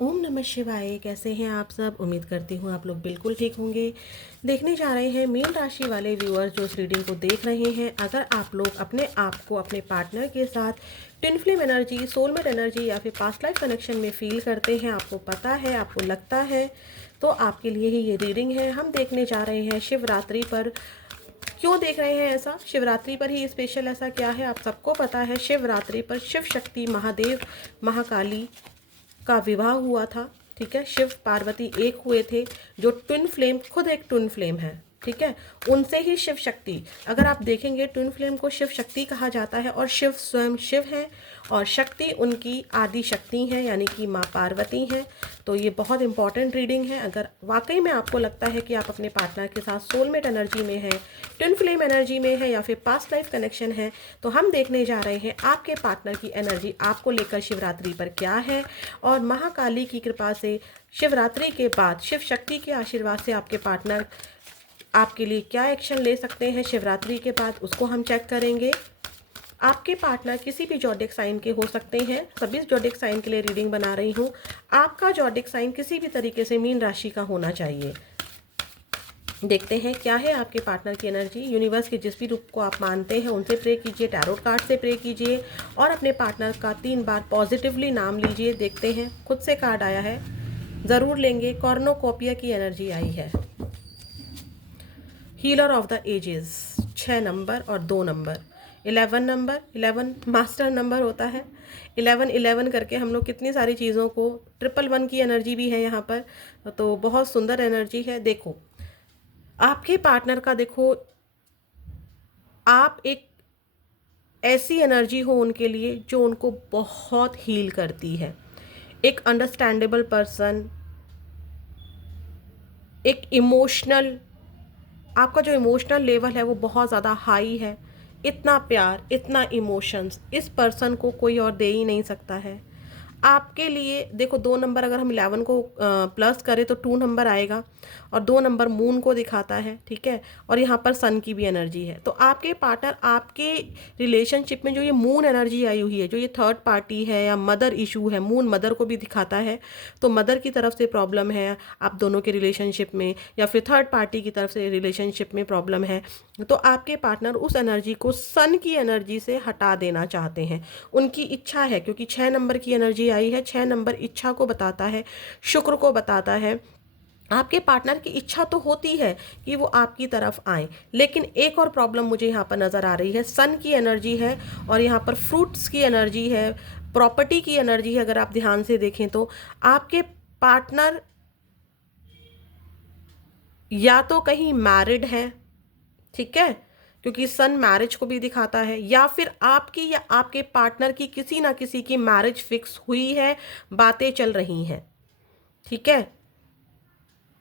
ओम नमः शिवाय। कैसे हैं आप सब? उम्मीद करती हूँ आप लोग बिल्कुल ठीक होंगे। देखने जा रहे हैं मीन राशि वाले व्यूअर्स जो इस रीडिंग को देख रहे हैं। अगर आप लोग अपने आप को अपने पार्टनर के साथ twin flame energy, soulmate energy या फिर पास्ट लाइफ कनेक्शन में फील करते हैं, आपको पता है, आपको लगता है, तो आपके लिए ही ये रीडिंग है। हम देखने जा रहे हैं शिवरात्रि पर। क्यों देख रहे हैं ऐसा? शिवरात्रि पर ही स्पेशल ऐसा क्या है? आप सबको पता है शिवरात्रि पर शिव शक्ति, महादेव, महाकाली का विवाह हुआ था। ठीक है, शिव पार्वती एक हुए थे, जो ट्विन फ्लेम, खुद एक ट्विन फ्लेम है। ठीक है, उनसे ही शिव शक्ति, अगर आप देखेंगे ट्विन फ्लेम को शिव शक्ति कहा जाता है, और शिव स्वयं शिव है और शक्ति उनकी आदि शक्ति है, यानी कि माँ पार्वती हैं। तो ये बहुत इंपॉर्टेंट रीडिंग है। अगर वाकई में आपको लगता है कि आप अपने पार्टनर के साथ सोलमेट एनर्जी में है, ट्विन फ्लेम एनर्जी में है या फिर पास्ट लाइफ कनेक्शन है, तो हम देखने जा रहे हैं आपके पार्टनर की एनर्जी आपको लेकर शिवरात्रि पर क्या है, और महाकाली की कृपा से शिवरात्रि के बाद शिव शक्ति के आशीर्वाद से आपके पार्टनर आपके लिए क्या एक्शन ले सकते हैं शिवरात्रि के बाद, उसको हम चेक करेंगे। आपके पार्टनर किसी भी जॉडिक साइन के हो सकते हैं। सभी जॉडिक साइन के लिए रीडिंग बना रही हूँ। आपका जॉडिक साइन किसी भी तरीके से मीन राशि का होना चाहिए। देखते हैं क्या है आपके पार्टनर की एनर्जी। यूनिवर्स के जिस भी रूप को आप मानते हैं उनसे प्रे कीजिए, टैरोट कार्ड से प्रे कीजिए और अपने पार्टनर का 3 बार पॉजिटिवली नाम लीजिए। देखते हैं, खुद से कार्ड आया है, ज़रूर लेंगे। कॉर्नोकोपिया की एनर्जी आई है, healer of the ages, 6 number और 2 नंबर, 11 नंबर, 11 मास्टर नंबर होता है। 11 करके हम लोग कितनी सारी चीज़ों को, 111 की एनर्जी भी है यहाँ पर, तो बहुत सुंदर एनर्जी है। देखो आपके पार्टनर का, देखो आप एक ऐसी एनर्जी हो उनके लिए जो उनको बहुत हील करती है। एक अंडरस्टैंडेबल पर्सन, एक इमोशनल, आपका जो इमोशनल लेवल है वो बहुत ज़्यादा हाई है। इतना प्यार, इतना इमोशंस इस पर्सन को कोई और दे ही नहीं सकता है आपके लिए। देखो 2 नंबर अगर हम 11 को प्लस करें तो 2 नंबर आएगा, और 2 नंबर मून को दिखाता है। ठीक है, और यहाँ पर सन की भी एनर्जी है। तो आपके पार्टनर, आपके रिलेशनशिप में जो ये मून एनर्जी आई हुई है, जो ये थर्ड पार्टी है या मदर इशू है, मून मदर को भी दिखाता है, तो मदर की तरफ से प्रॉब्लम है आप दोनों के रिलेशनशिप में, या फिर थर्ड पार्टी की तरफ से रिलेशनशिप में प्रॉब्लम है, तो आपके पार्टनर उस एनर्जी को सन की एनर्जी से हटा देना चाहते हैं। उनकी इच्छा है, क्योंकि 6 नंबर की एनर्जी आई है। 6 नंबर इच्छा को बताता है, शुक्र को बताता है। आपके पार्टनर की इच्छा तो होती है कि वो आपकी तरफ आए, लेकिन एक और प्रॉब्लम मुझे यहाँ पर नज़र आ रही है। सन की एनर्जी है और यहाँ पर फ्रूट्स की एनर्जी है, प्रॉपर्टी की एनर्जी है। अगर आप ध्यान से देखें तो आपके पार्टनर या तो कहीं मैरिड है, ठीक है, क्योंकि सन मैरिज को भी दिखाता है, या फिर आपकी या आपके पार्टनर की किसी ना किसी की मैरिज फिक्स हुई है, बातें चल रही हैं। ठीक है,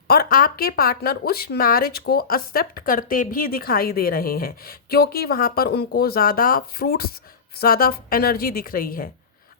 और आपके पार्टनर उस मैरिज को एक्सेप्ट करते भी दिखाई दे रहे हैं, क्योंकि वहाँ पर उनको ज़्यादा फ्रूट्स, ज़्यादा एनर्जी दिख रही है।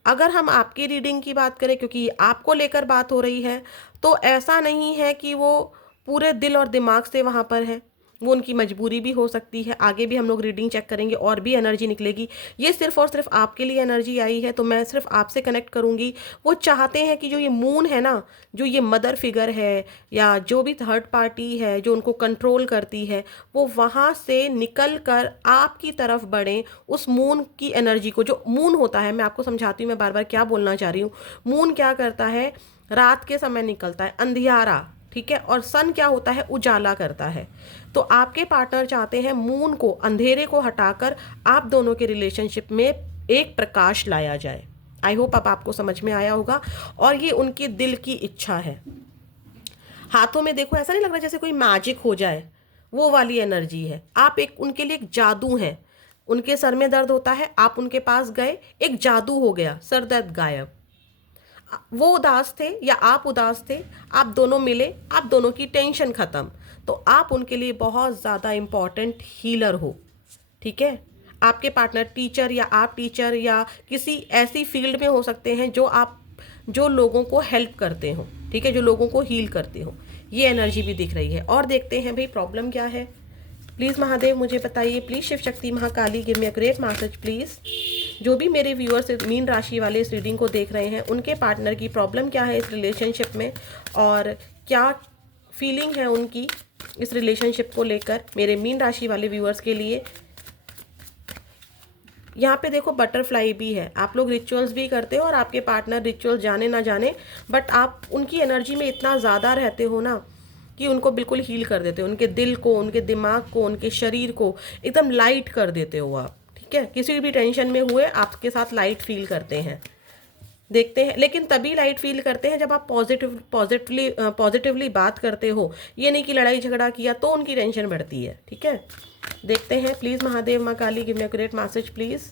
अगर हम आपकी रीडिंग की बात करें, क्योंकि आपको लेकर बात हो रही है, तो ऐसा नहीं है कि वो पूरे दिल और दिमाग से वहाँ पर है, वो उनकी मजबूरी भी हो सकती है। आगे भी हम लोग रीडिंग चेक करेंगे और भी एनर्जी निकलेगी। ये सिर्फ और सिर्फ आपके लिए एनर्जी आई है, तो मैं सिर्फ आपसे कनेक्ट करूँगी। वो चाहते हैं कि जो ये मून है ना, जो ये मदर फिगर है या जो भी थर्ड पार्टी है जो उनको कंट्रोल करती है, वो वहाँ से निकल कर आपकी तरफ बढ़ें। उस मून की एनर्जी को, जो मून होता है, मैं आपको समझाती हूँ मैं बार बार क्या बोलना चाह रही हूँ। मून क्या करता है, रात के समय निकलता है, अंधियारा। ठीक है, और सन क्या होता है, उजाला करता है। तो आपके पार्टनर चाहते हैं मून को, अंधेरे को हटाकर आप दोनों के रिलेशनशिप में एक प्रकाश लाया जाए। आई होप अब आपको समझ में आया होगा, और ये उनकी दिल की इच्छा है। हाथों में देखो, ऐसा नहीं लग रहा जैसे कोई मैजिक हो जाए, वो वाली एनर्जी है। आप एक उनके लिए एक जादू हैं। उनके सर में दर्द होता है, आप उनके पास गए, एक जादू हो गया, सर दर्द गायब। वो उदास थे या आप उदास थे, आप दोनों मिले, आप दोनों की टेंशन खत्म। तो आप उनके लिए बहुत ज़्यादा इम्पॉर्टेंट हीलर हो। ठीक है, आपके पार्टनर टीचर या आप टीचर या किसी ऐसी फील्ड में हो सकते हैं जो आप, जो लोगों को हेल्प करते हो। ठीक है, जो लोगों को हील करते हो। ये एनर्जी भी दिख रही है। और देखते हैं भाई प्रॉब्लम क्या है। प्लीज़ महादेव मुझे बताइए, please Shiv Shakti Mahakali give me a great message please. जो भी मेरे व्यूअर्स मीन राशि वाले इस रीडिंग को देख रहे हैं, उनके पार्टनर की प्रॉब्लम क्या है इस रिलेशनशिप में और क्या फीलिंग है उनकी इस रिलेशनशिप को लेकर, मेरे मीन राशि वाले व्यूअर्स के लिए। यहाँ पे देखो बटरफ्लाई भी है, आप लोग रिचुअल्स भी करते हो और आपके पार्टनर रिचुअल जाने ना जाने, बट आप उनकी एनर्जी में इतना ज़्यादा रहते हो ना कि उनको बिल्कुल हील कर देते हो, उनके दिल को, उनके दिमाग को, उनके शरीर को एकदम लाइट कर देते हो आप। ठीक है, किसी भी टेंशन में हुए आपके साथ लाइट फील करते हैं, देखते हैं। लेकिन तभी लाइट फील करते हैं जब आप पॉजिटिवली बात करते हो, ये नहीं कि लड़ाई झगड़ा किया तो उनकी टेंशन बढ़ती है। ठीक है, देखते हैं। प्लीज महादेव माँ Kali give me a great message please.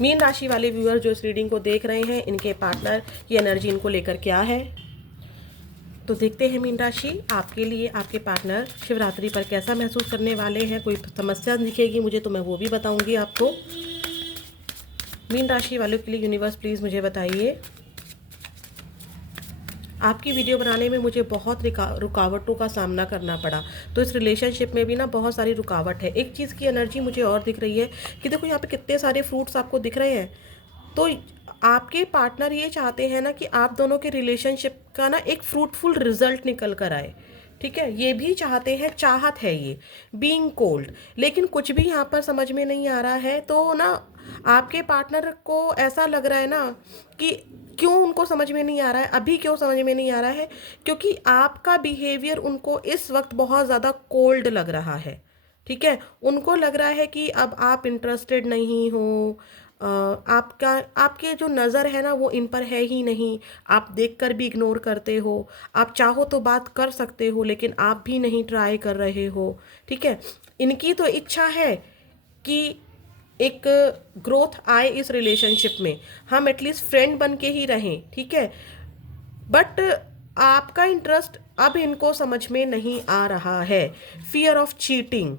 मीन राशि वाले व्यूअर जो इस रीडिंग को देख रहे हैं, इनके पार्टनर की एनर्जी इनको लेकर क्या है, तो देखते हैं मीन राशि आपके लिए आपके पार्टनर शिवरात्रि पर कैसा महसूस करने वाले हैं। कोई समस्या दिखेगी मुझे तो मैं वो भी बताऊंगी आपको। मीन राशि वालों के लिए यूनिवर्स प्लीज़ मुझे बताइए। आपकी वीडियो बनाने में मुझे बहुत रुकावटों का सामना करना पड़ा, तो इस रिलेशनशिप में भी ना बहुत सारी रुकावट है। एक चीज़ की एनर्जी मुझे और दिख रही है कि देखो यहाँ पे कितने सारे फ्रूट्स आपको दिख रहे हैं, तो आपके पार्टनर ये चाहते हैं ना कि आप दोनों के रिलेशनशिप का ना एक फ्रूटफुल रिजल्ट निकल कर आए। ठीक है, ये भी चाहते हैं, चाहत है ये बीइंग कोल्ड, लेकिन कुछ भी यहाँ पर समझ में नहीं आ रहा है। तो ना आपके पार्टनर को ऐसा लग रहा है ना कि क्यों उनको समझ में नहीं आ रहा है, अभी क्यों समझ में नहीं आ रहा है, क्योंकि आपका बिहेवियर उनको इस वक्त बहुत ज़्यादा कोल्ड लग रहा है। ठीक है, उनको लग रहा है कि अब आप इंटरेस्टेड नहीं हो, आपका आपके जो नज़र है ना वो इन पर है ही नहीं, आप देखकर भी इग्नोर करते हो, आप चाहो तो बात कर सकते हो लेकिन आप भी नहीं ट्राई कर रहे हो। ठीक है, इनकी तो इच्छा है कि एक ग्रोथ आए इस रिलेशनशिप में, हम एटलीस्ट फ्रेंड बन के ही रहें। ठीक है, बट आपका इंटरेस्ट अब इनको समझ में नहीं आ रहा है। फियर ऑफ चीटिंग,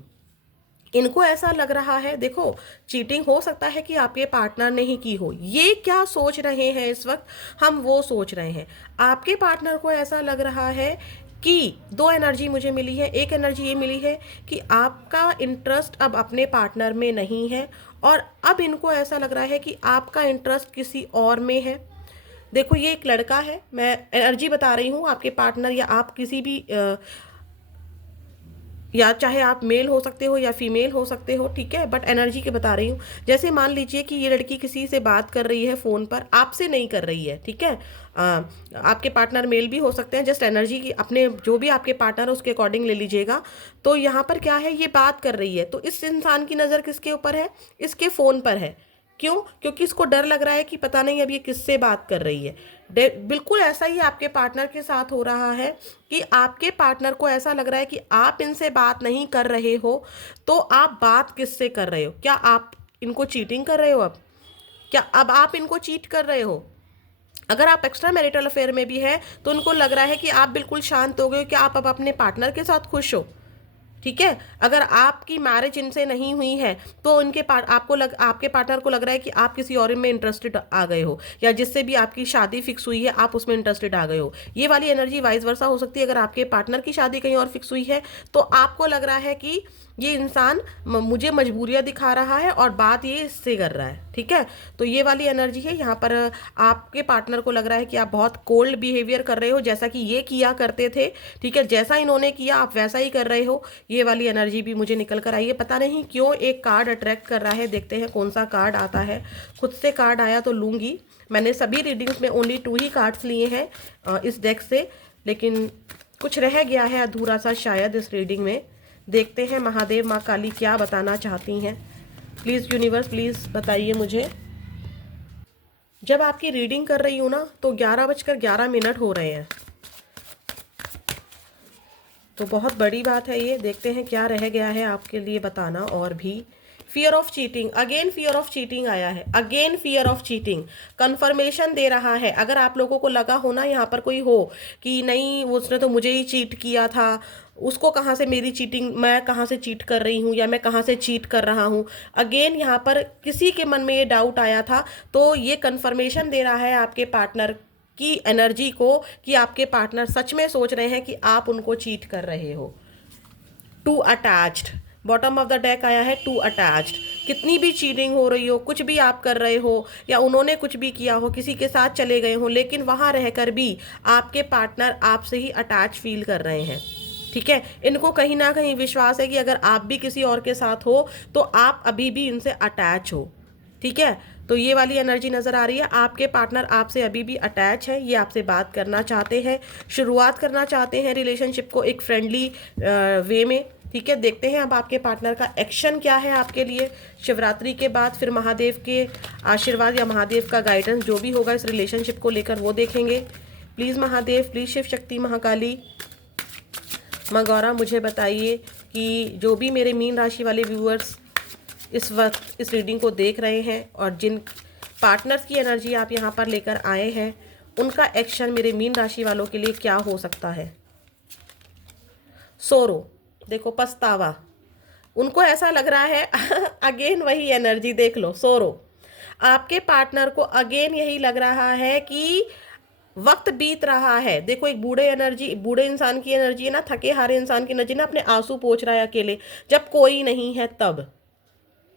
इनको ऐसा लग रहा है, देखो चीटिंग हो सकता है कि आपके पार्टनर ने ही की हो, ये क्या सोच रहे हैं इस वक्त, हम वो सोच रहे हैं। आपके पार्टनर को ऐसा लग रहा है कि दो एनर्जी मुझे मिली है। एक एनर्जी ये मिली है कि आपका इंटरेस्ट अब अपने पार्टनर में नहीं है और अब इनको ऐसा लग रहा है कि आपका इंटरेस्ट किसी और में है। देखो ये एक लड़का है, मैं एनर्जी बता रही हूँ, आपके पार्टनर या आप किसी भी या चाहे आप मेल हो सकते हो या फीमेल हो सकते हो। ठीक है, बट एनर्जी के बता रही हूँ। जैसे मान लीजिए कि ये लड़की किसी से बात कर रही है फ़ोन पर, आपसे नहीं कर रही है। ठीक है, आपके पार्टनर मेल भी हो सकते हैं, जस्ट एनर्जी की अपने जो भी आपके पार्टनर है उसके अकॉर्डिंग ले लीजिएगा। तो यहाँ पर क्या है, ये बात कर रही है तो इस इंसान की नज़र किसके ऊपर है, इसके फ़ोन पर है। क्यों, क्योंकि इसको डर लग रहा है कि पता नहीं अब ये किससे बात कर रही है। बिल्कुल ऐसा ही आपके पार्टनर के साथ हो रहा है कि आपके पार्टनर को ऐसा लग रहा है कि आप इनसे बात नहीं कर रहे हो तो आप बात किससे कर रहे हो। क्या आप इनको चीटिंग कर रहे हो, अब क्या अब आप इनको चीट कर रहे हो। अगर आप एक्स्ट्रा मैरिटल अफेयर में भी है तो उनको लग रहा है कि आप बिल्कुल शांत हो गए हो कि आप अब अपने पार्टनर के साथ खुश हो। ठीक है, अगर आपकी मैरिज इनसे नहीं हुई है तो आपके पार्टनर को लग रहा है कि आप किसी और में इंटरेस्टेड आ गए हो, या जिससे भी आपकी शादी फिक्स हुई है आप उसमें इंटरेस्टेड आ गए हो। ये वाली एनर्जी वाइस वर्सा हो सकती है। अगर आपके पार्टनर की शादी कहीं और फिक्स हुई है तो आपको लग रहा है कि ये इंसान मुझे मजबूरियां दिखा रहा है और बात ये इससे कर रहा है। ठीक है, तो ये वाली एनर्जी है यहाँ पर। आपके पार्टनर को लग रहा है कि आप बहुत कोल्ड बिहेवियर कर रहे हो, जैसा कि ये किया करते थे। ठीक है, जैसा इन्होंने किया आप वैसा ही कर रहे हो। ये वाली एनर्जी भी मुझे निकल कर आई है। पता नहीं क्यों एक कार्ड अट्रैक्ट कर रहा है, देखते हैं कौन सा कार्ड आता है। खुद से कार्ड आया तो लूँगी। मैंने सभी रीडिंग्स में ओनली 2 ही कार्ड्स लिए हैं इस डेक से, लेकिन कुछ रह गया है अधूरा सा शायद इस रीडिंग में। देखते हैं महादेव माँ काली क्या बताना चाहती हैं। प्लीज़ यूनिवर्स प्लीज़ बताइए मुझे। जब आपकी रीडिंग कर रही हूँ ना तो 11:11 हो रहे हैं, तो बहुत बड़ी बात है ये। देखते हैं क्या रह गया है आपके लिए बताना और भी। Fear of cheating, again fear of cheating आया है, again fear of cheating confirmation दे रहा है। अगर आप लोगों को लगा हो ना यहाँ पर कोई हो कि नहीं उसने तो मुझे ही चीट किया था, उसको कहाँ से मेरी चीटिंग, मैं कहाँ से चीट कर रही हूँ या मैं कहाँ से चीट कर रहा हूँ। अगेन यहाँ पर किसी के मन में ये डाउट आया था, तो ये कंफर्मेशन दे रहा है आपके पार्टनर की एनर्जी को कि आपके पार्टनर सच में सोच रहे हैं कि आप उनको चीट कर रहे हो। Too attached, bottom of the deck आया है टू अटैच्ड। कितनी भी चीटिंग हो रही हो, कुछ भी आप कर रहे हो या उन्होंने कुछ भी किया हो, किसी के साथ चले गए हो, लेकिन वहाँ रहकर भी आपके पार्टनर आपसे ही अटैच फील कर रहे हैं। ठीक है, इनको कहीं ना कहीं विश्वास है कि अगर आप भी किसी और के साथ हो तो आप अभी भी इनसे अटैच हो। ठीक है, तो ये वाली एनर्जी नज़र आ रही है, आपके पार्टनर आपसे अभी भी अटैच है, ये आपसे बात करना चाहते हैं, शुरुआत करना चाहते हैं रिलेशनशिप को एक फ्रेंडली वे में। ठीक है, देखते हैं अब आपके पार्टनर का एक्शन क्या है आपके लिए शिवरात्रि के बाद, फिर महादेव के आशीर्वाद या महादेव का गाइडेंस जो भी होगा इस रिलेशनशिप को लेकर वो देखेंगे। प्लीज़ महादेव, प्लीज़ शिव शक्ति महाकाली माँ गौरा, मुझे बताइए कि जो भी मेरे मीन राशि वाले व्यूअर्स इस वक्त इस रीडिंग को देख रहे हैं और जिन पार्टनर्स की एनर्जी आप यहाँ पर लेकर आए हैं, उनका एक्शन मेरे मीन राशि वालों के लिए क्या हो सकता है। सोरो, देखो पछतावा, उनको ऐसा लग रहा है अगेन वही एनर्जी देख लो। सोरो, आपके पार्टनर को अगेन यही लग रहा है कि वक्त बीत रहा है। देखो एक बूढ़े इंसान की एनर्जी है ना, थके हारे इंसान की एनर्जी ना, अपने आंसू पोंछ रहा है अकेले, जब कोई नहीं है तब।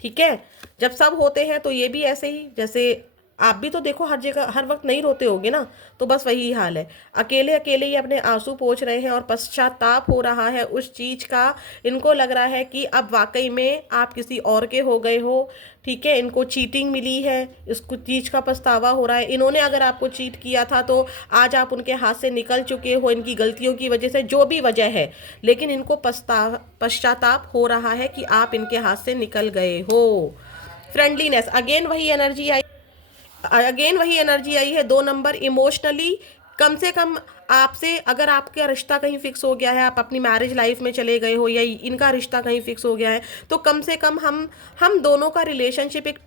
ठीक है, जब सब होते हैं तो ये भी ऐसे ही, जैसे आप भी तो देखो हर जगह हर वक्त नहीं रोते होगे ना, तो बस वही हाल है, अकेले अकेले ही अपने आंसू पोंछ रहे हैं और पश्चाताप हो रहा है उस चीज का। इनको लग रहा है कि अब वाकई में आप किसी और के हो गए हो। ठीक है, इनको चीटिंग मिली है, इसको चीज का पछतावा हो रहा है। इन्होंने अगर आपको चीट किया था तो आज आप उनके हाथ से निकल चुके हो, इनकी गलतियों की वजह से, जो भी वजह है, लेकिन इनको पश्चाताप हो रहा है कि आप इनके हाथ से निकल गए हो। फ्रेंडलीनेस, अगेन वही एनर्जी आई है। 2 नंबर, इमोशनली कम से कम आपसे, अगर आपका रिश्ता कहीं फिक्स हो गया है, आप अपनी मैरिज लाइफ में चले गए हो या इनका रिश्ता कहीं फिक्स हो गया है, तो कम से कम हम दोनों का रिलेशनशिप एक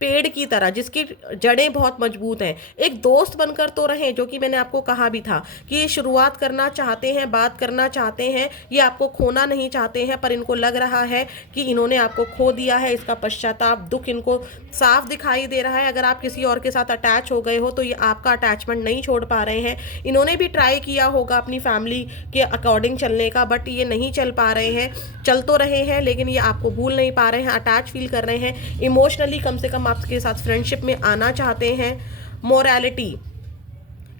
पेड़ की तरह जिसकी जड़ें बहुत मजबूत हैं, एक दोस्त बनकर तो रहें। जो कि मैंने आपको कहा भी था कि ये शुरुआत करना चाहते हैं, बात करना चाहते हैं, ये आपको खोना नहीं चाहते हैं, पर इनको लग रहा है कि इन्होंने आपको खो दिया है। इसका पश्चाताप, दुख इनको साफ दिखाई दे रहा है। अगर आप किसी और के साथ अटैच हो गए हो तो ये आपका अटैचमेंट नहीं छोड़ पा रहे हैं। इन्होंने भी ट्राई किया होगा अपनी फैमिली के अकॉर्डिंग चलने का, बट ये नहीं चल पा रहे हैं। चल तो रहे हैं लेकिन ये आपको भूल नहीं पा रहे हैं, अटैच फील कर रहे हैं। इमोशनली कम से कम आपके साथ फ्रेंडशिप में आना चाहते हैं। मोरालिटी,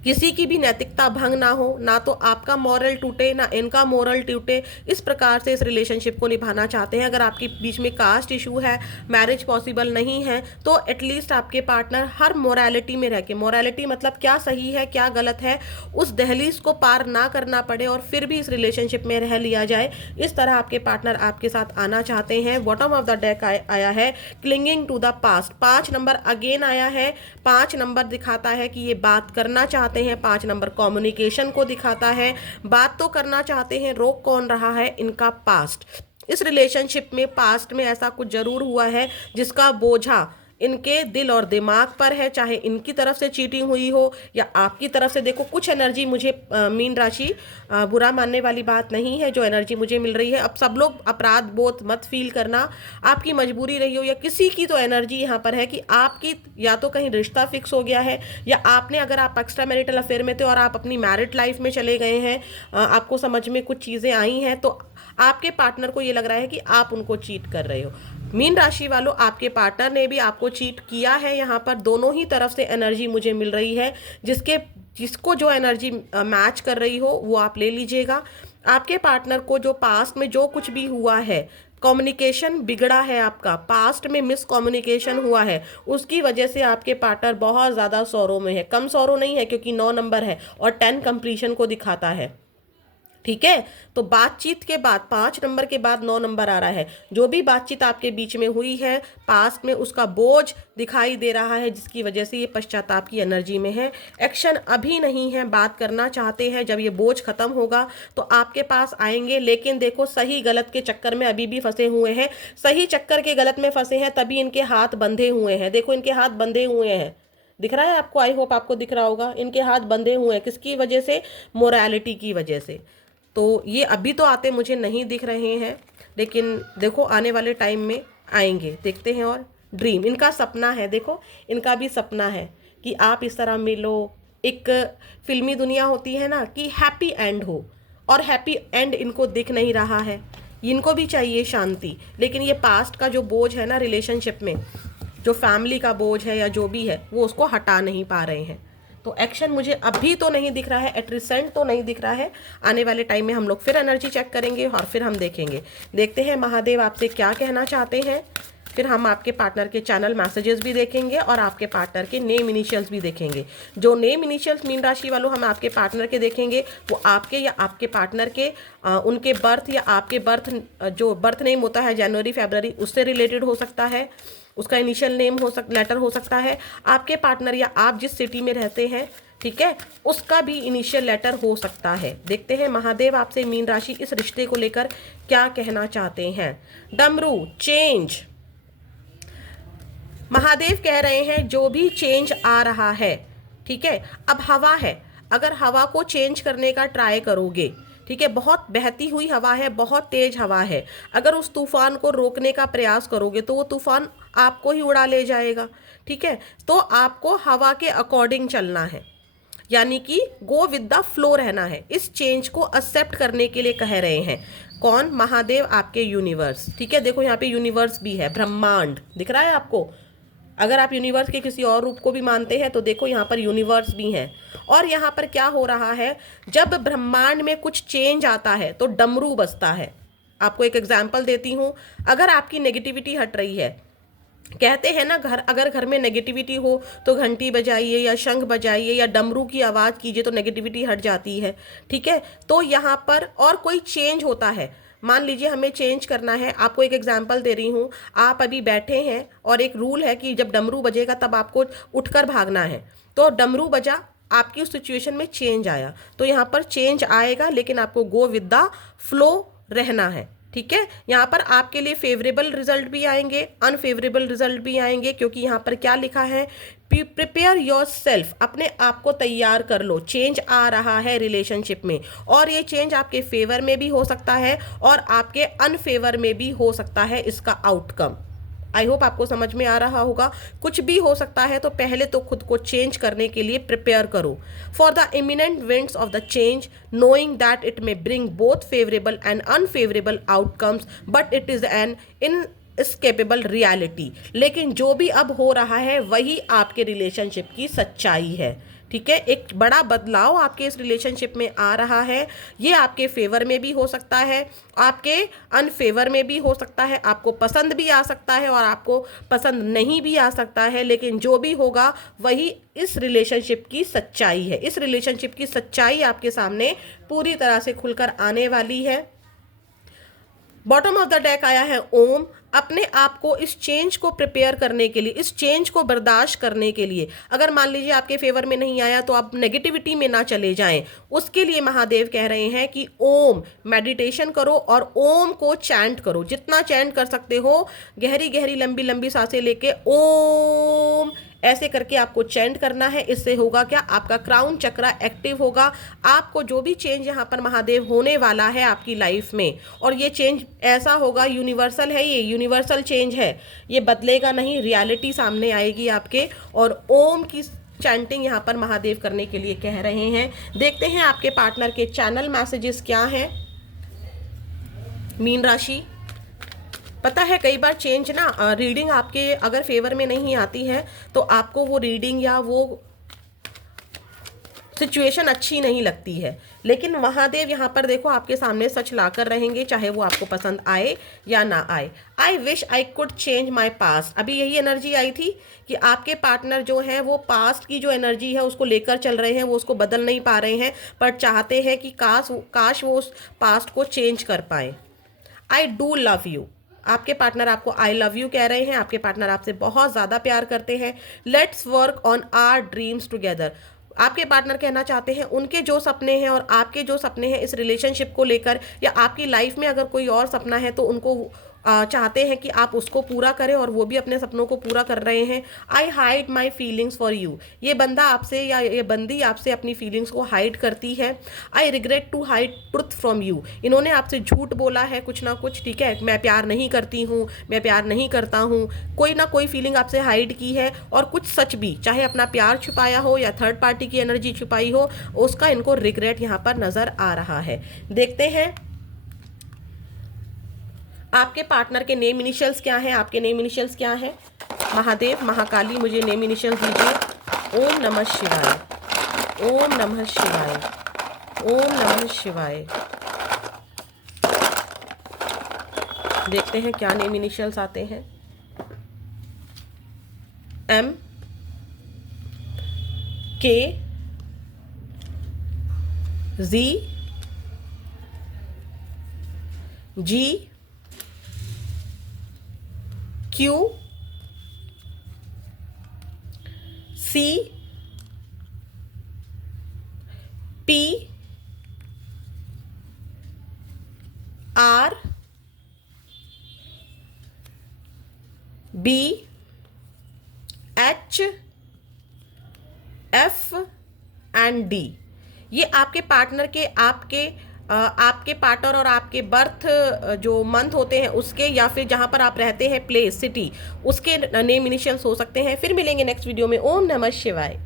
किसी की भी नैतिकता भंग ना हो, ना तो आपका मॉरल टूटे ना इनका मॉरल टूटे, इस प्रकार से इस रिलेशनशिप को निभाना चाहते हैं। अगर आपके बीच में कास्ट इशू है, मैरिज पॉसिबल नहीं है, तो एटलीस्ट आपके पार्टनर हर मोरालिटी में रह के, मोरालिटी मतलब क्या सही है क्या गलत है, उस दहलीज को पार ना करना पड़े और फिर भी इस रिलेशनशिप में रह लिया जाए, इस तरह आपके पार्टनर आपके साथ आना चाहते हैं। बॉटम ऑफ द डेक आया है clinging to the past. 5 number again आया है। 5 नंबर दिखाता है कि ये बात करना चाहते हैं। 5 नंबर कम्युनिकेशन को दिखाता है, बात तो करना चाहते हैं, रोक कौन रहा है, इनका पास्ट। इस रिलेशनशिप में पास्ट में ऐसा कुछ जरूर हुआ है जिसका बोझा इनके दिल और दिमाग पर है, चाहे इनकी तरफ से चीटिंग हुई हो या आपकी तरफ से। देखो कुछ एनर्जी मुझे मीन राशि बुरा मानने वाली बात नहीं है, जो एनर्जी मुझे मिल रही है। अब सब लोग अपराध बोध मत फील करना, आपकी मजबूरी रही हो या किसी की तो एनर्जी यहाँ पर है कि आपकी या तो कहीं रिश्ता फिक्स हो गया है, या आपने, अगर आप एक्स्ट्रा मैरिटल अफेयर में थे और आप अपनी मैरिड लाइफ में चले गए हैं, आपको समझ में कुछ चीज़ें आई हैं, तो आपके पार्टनर को ये लग रहा है कि आप उनको चीट कर रहे हो। मीन राशि वालों, आपके पार्टनर ने भी आपको चीट किया है। यहाँ पर दोनों ही तरफ से एनर्जी मुझे मिल रही है, जिसको जो एनर्जी मैच कर रही हो वो आप ले लीजिएगा। आपके पार्टनर को जो पास्ट में जो कुछ भी हुआ है, कम्युनिकेशन बिगड़ा है, आपका पास्ट में मिस कम्युनिकेशन हुआ है, उसकी वजह से आपके पार्टनर बहुत ज़्यादा सौरों में है। कम सौरों नहीं है क्योंकि 9 नंबर है और 10 कंप्लीशन को दिखाता है। ठीक है, तो बातचीत के बाद 5 नंबर के बाद 9 नंबर आ रहा है। जो भी बातचीत आपके बीच में हुई है पास्ट में, उसका बोझ दिखाई दे रहा है, जिसकी वजह से ये पश्चाताप की एनर्जी में है। एक्शन अभी नहीं है, बात करना चाहते हैं। जब ये बोझ खत्म होगा तो आपके पास आएंगे, लेकिन देखो सही गलत के चक्कर में अभी भी फंसे हुए हैं। सही चक्कर के गलत में फंसे हैं तभी इनके हाथ बंधे हुए हैं। देखो इनके हाथ बंधे हुए हैं, दिख रहा है आपको? आई होप आपको दिख रहा होगा। इनके हाथ बंधे हुए हैं, किसकी वजह से? मोरालिटी की वजह से। तो ये अभी तो आते मुझे नहीं दिख रहे हैं, लेकिन देखो आने वाले टाइम में आएंगे, देखते हैं। और ड्रीम, इनका सपना है, देखो इनका भी सपना है कि आप इस तरह मिलो। एक फिल्मी दुनिया होती है ना कि हैप्पी एंड हो, और हैप्पी एंड इनको दिख नहीं रहा है। इनको भी चाहिए शांति, लेकिन ये पास्ट का जो बोझ है ना रिलेशनशिप में, जो फैमिली का बोझ है या जो भी है, वो उसको हटा नहीं पा रहे हैं। तो एक्शन मुझे अभी तो नहीं दिख रहा है, एट रिसेंट तो नहीं दिख रहा है। आने वाले टाइम में हम लोग फिर एनर्जी चेक करेंगे और फिर हम देखेंगे, देखते हैं महादेव आपसे क्या कहना चाहते हैं। फिर हम आपके पार्टनर के चैनल मैसेजेस भी देखेंगे और आपके पार्टनर के नेम इनिशियल्स भी देखेंगे। जो नेम इनिशियल्स मीन राशि वालों हम आपके पार्टनर के देखेंगे, वो आपके या आपके पार्टनर के उनके बर्थ या आपके बर्थ, जो बर्थ नेम होता है जनवरी फरवरी, उससे रिलेटेड हो सकता है। उसका इनिशियल नेम लेटर हो सकता है। आपके पार्टनर या आप जिस सिटी में रहते हैं, ठीक है, उसका भी इनिशियल लेटर हो सकता है। देखते हैं महादेव आपसे मीन राशि इस रिश्ते को लेकर क्या कहना चाहते हैं। डमरू चेंज, महादेव कह रहे हैं जो भी चेंज आ रहा है, ठीक है, अब हवा है, अगर हवा को चेंज करने का ट्राई करोगे, ठीक है, बहुत बहती हुई हवा है, बहुत तेज हवा है, अगर उस तूफान को रोकने का प्रयास करोगे तो वो तूफान आपको ही उड़ा ले जाएगा। ठीक है, तो आपको हवा के अकॉर्डिंग चलना है, यानी कि गो विद द फ्लो रहना है। इस चेंज को एक्सेप्ट करने के लिए कह रहे हैं कौन? महादेव, आपके यूनिवर्स। ठीक है, देखो यहाँ पे यूनिवर्स भी है, ब्रह्मांड दिख रहा है आपको। अगर आप यूनिवर्स के किसी और रूप को भी मानते हैं तो देखो यहाँ पर यूनिवर्स भी हैं। और यहाँ पर क्या हो रहा है, जब ब्रह्मांड में कुछ चेंज आता है तो डमरू बजता है। आपको एक एग्जाम्पल देती हूँ, अगर आपकी नेगेटिविटी हट रही है, कहते हैं ना अगर घर में नेगेटिविटी हो तो घंटी बजाइए या शंख बजाइए या डमरू की आवाज़ कीजिए तो नेगेटिविटी हट जाती है। ठीक है, तो यहाँ पर और कोई चेंज होता है, मान लीजिए हमें चेंज करना है। आपको एक एग्जांपल दे रही हूँ, आप अभी बैठे हैं और एक रूल है कि जब डमरू बजेगा तब आपको उठकर भागना है। तो डमरू बजा, आपकी उस सिचुएशन में चेंज आया, तो यहाँ पर चेंज आएगा, लेकिन आपको गो विद द फ्लो रहना है। ठीक है, यहाँ पर आपके लिए फेवरेबल रिजल्ट भी आएंगे, अनफेवरेबल रिजल्ट भी आएंगे, क्योंकि यहाँ पर क्या लिखा है, प्रिपेयर योर सेल्फ, अपने आप को तैयार कर लो। चेंज आ रहा है रिलेशनशिप में, और ये चेंज आपके फेवर में भी हो सकता है और आपके अनफेवर में भी हो सकता है इसका आउटकम। आई होप आपको समझ में आ रहा होगा। कुछ भी हो सकता है, तो पहले तो खुद को चेंज करने के लिए प्रिपेयर करो। For the imminent winds of the change, knowing that it may bring both favorable and unfavorable outcomes, but it is an inescapable reality। लेकिन जो भी अब हो रहा है वही आपके रिलेशनशिप की सच्चाई है। ठीक है, एक बड़ा बदलाव आपके इस रिलेशनशिप में आ रहा है। ये आपके फेवर में भी हो सकता है, आपके अनफेवर में भी हो सकता है, आपको पसंद भी आ सकता है और आपको पसंद नहीं भी आ सकता है, लेकिन जो भी होगा वही इस रिलेशनशिप की सच्चाई है। इस रिलेशनशिप की सच्चाई आपके सामने पूरी तरह से खुलकर आने वाली है। बॉटम ऑफ द डेक आया है ओम। अपने आप को इस चेंज को प्रिपेयर करने के लिए, इस चेंज को बर्दाश्त करने के लिए, अगर मान लीजिए आपके फेवर में नहीं आया तो आप नेगेटिविटी में ना चले जाएं, उसके लिए महादेव कह रहे हैं कि ओम मेडिटेशन करो और ओम को चैंट करो, जितना चैंट कर सकते हो, गहरी गहरी लंबी लंबी सांसें लेके ओम ऐसे करके आपको चैंट करना है। इससे होगा क्या, आपका क्राउन चक्रा एक्टिव होगा। आपको जो भी चेंज यहाँ पर महादेव होने वाला है आपकी लाइफ में, और ये चेंज ऐसा होगा, यूनिवर्सल है, ये यूनिवर्सल चेंज है, ये बदलेगा नहीं, रियलिटी सामने आएगी आपके। और ओम की चैंटिंग यहाँ पर महादेव करने के लिए कह रहे हैं। देखते हैं आपके पार्टनर के चैनल मैसेजेस क्या हैं। मीन राशि, पता है कई बार चेंज ना, रीडिंग आपके अगर फेवर में नहीं आती है तो आपको वो रीडिंग या वो सिचुएशन अच्छी नहीं लगती है, लेकिन महादेव यहाँ पर देखो आपके सामने सच लाकर रहेंगे, चाहे वो आपको पसंद आए या ना आए। I wish I could change my past, अभी यही एनर्जी आई थी कि आपके पार्टनर जो है वो पास्ट की जो एनर्जी है उसको लेकर चल रहे हैं, वो उसको बदल नहीं पा रहे हैं, पर चाहते हैं कि काश वो उस पास्ट को चेंज कर पाए। आई डू लव यू, आपके पार्टनर आपको आई लव यू कह रहे हैं, आपके पार्टनर आपसे बहुत ज़्यादा प्यार करते हैं। Let's work on our dreams together, आपके पार्टनर कहना चाहते हैं उनके जो सपने हैं और आपके जो सपने हैं इस रिलेशनशिप को लेकर, या आपकी लाइफ में अगर कोई और सपना है तो उनको चाहते हैं कि आप उसको पूरा करें और वो भी अपने सपनों को पूरा कर रहे हैं। आई hide my feelings for you, ये बंदा आपसे या ये बंदी आपसे अपनी फीलिंग्स को हाइड करती है। I regret to hide truth from you, इन्होंने आपसे झूठ बोला है कुछ ना कुछ, ठीक है, मैं प्यार नहीं करती हूँ, मैं प्यार नहीं करता हूँ, कोई ना कोई फीलिंग आपसे हाइड की है, और कुछ सच भी, चाहे अपना प्यार छुपाया हो या थर्ड पार्टी की एनर्जी छुपाई हो, उसका इनको रिग्रेट यहाँ पर नज़र आ रहा है। देखते हैं आपके पार्टनर के नेम इनिशियल्स क्या हैं? आपके नेम इनिशियल्स क्या हैं? महादेव, महाकाली, मुझे नेम इनिशियल्स दीजिए। ओम नमः शिवाय, ओम नमः शिवाय, ओम नमः शिवाय। देखते हैं क्या नेम इनिशियल्स आते हैं। M, K, G, G, Q, C, P, R, B, H, F and D. ये आपके पार्टनर के आपके पार्टनर और आपके बर्थ जो मंथ होते हैं उसके, या फिर जहां पर आप रहते हैं प्लेस, सिटी, उसके नेम इनिशियल्स हो सकते हैं। फिर मिलेंगे नेक्स्ट वीडियो में। ओम नमः शिवाय।